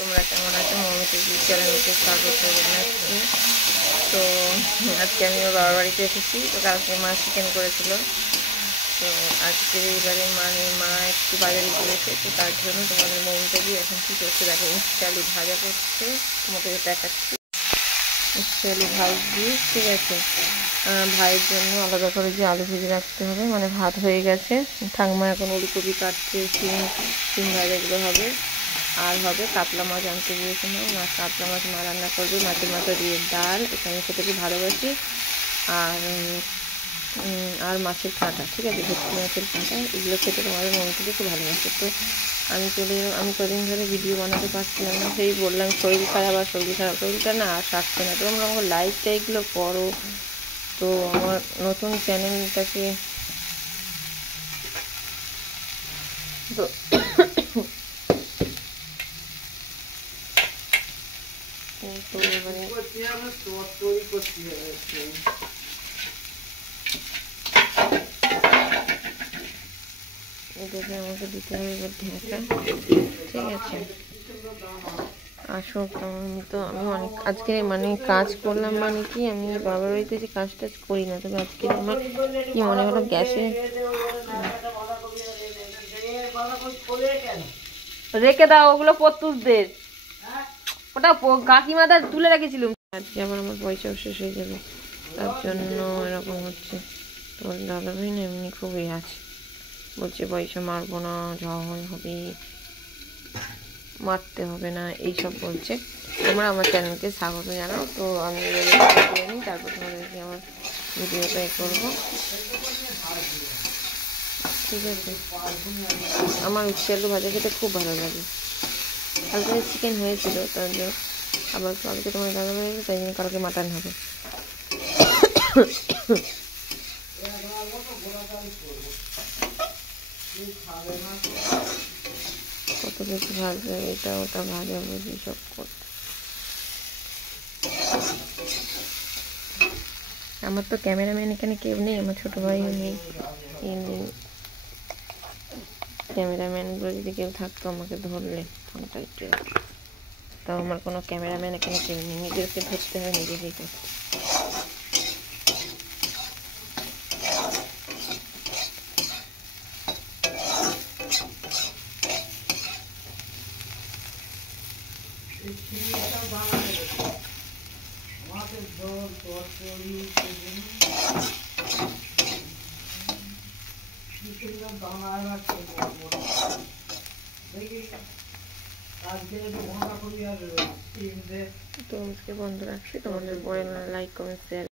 তোমরা কেমন আছো? মৌমিতা চ্যানেলকে স্বাগত জানাচ্ছি। তো আজকে আমি ওর বাবার বাড়িতে এসেছি। তো কালকে মা চিকেন করেছিল। তো আজকে এবারে মা একটু বাজারে গিয়েছে, তো তার জন্য তোমাদের মৌমিতা দিয়ে এখন কী করছে দেখো, মিষ্টি আলু ভাজা করছে। তোমাকে দেখাচ্ছি, মিষ্টি আলু ভাজছি, ঠিক আছে। ভাইয়ের জন্য আলাদা করে যে আলু ভেজে রাখতে হবে, মানে ভাত হয়ে গেছে। ঠাকুমা এখন ওলকপি কাটছে, শিম ভাজা এগুলো হবে। আর হবে কাতলা মাছ আনতে গিয়েছিলাম, কাতলা মাছ মা রান্না করবে, মাছের মাথা দিয়ে ডাল, এটা আমি খেতে খুব ভালোবাসি। আর আর মাছের কাঁটা, ঠিক আছে, ভেটকি মাছের কাঁটা, এগুলো খেতে তোমাদের মন থেকে খুব ভালোবাসে। তো আমি চলে এলাম। আমি কদিন ধরে ভিডিও বানাতে পারছিলাম না, সেই বললাম শরীর খারাপ, আর শরীরটা না আর থাকছে না। তোমরা আমাকে লাইক টাইকগুলো করো। তো আমার নতুন চ্যানেলটাকে তো এটাকে আমাকে দিতে হবে এবার ঢেকা, ঠিক আছে। আসো, তো আমি অনেক আজকে মানে কাজ করলাম, মানে কি আমি বাবার বাড়িতে যে কাজ টাজ করি না, তবে আজকে আমার কি মনে হলো গ্যাসে রেখে দাও, ওগুলো পত্তুসদের, ওটা কাকিমাদা তুলে রেখেছিলাম। আজকে আবার আমার পয়সাও শেষ হয়ে যাবে, তার জন্য এরকম হচ্ছে। তোর দাদা ভাই না এমনি খুবই আছে, বলছে পয়সা মারবো না, যা হবে মারতে হবে না, এইসব বলছে। তোমরা আমার চ্যানেলকে স্বাগত জানাও। তো আমি করে নিই, তারপর তোমাদেরকে আমার ভিডিওটা করবো, ঠিক আছে। আমার উচ্ছে আলু ভাজা খেতে খুব ভালো লাগে। কালকে চিকেন হয়েছিল, তার জন্য আবার কালকে তোমার দাদা হয়ে গেছে, তাই জন্য কালকে মাটন হবে। কত কিছু ভাজবে, এটা ওটা ভাজা ভুজি সব করতে। আমার তো ক্যামেরাম্যান এখানে কেউ নেই, আমার ছোটো ভাইও নেই। ক্যামেরাম্যানগুলো যদি কেউ থাকতো আমাকে ধরলে ফোনটা একটু, তাও আমার কোনো ক্যামেরাম্যান এখানে কেউ নেই, নিজেকে ধরতে হয়, নিজেকেই করতে। তো আজকে বন্ধ রাখছি, তোমাদের পরে লাইক কমেন্ট শেয়ার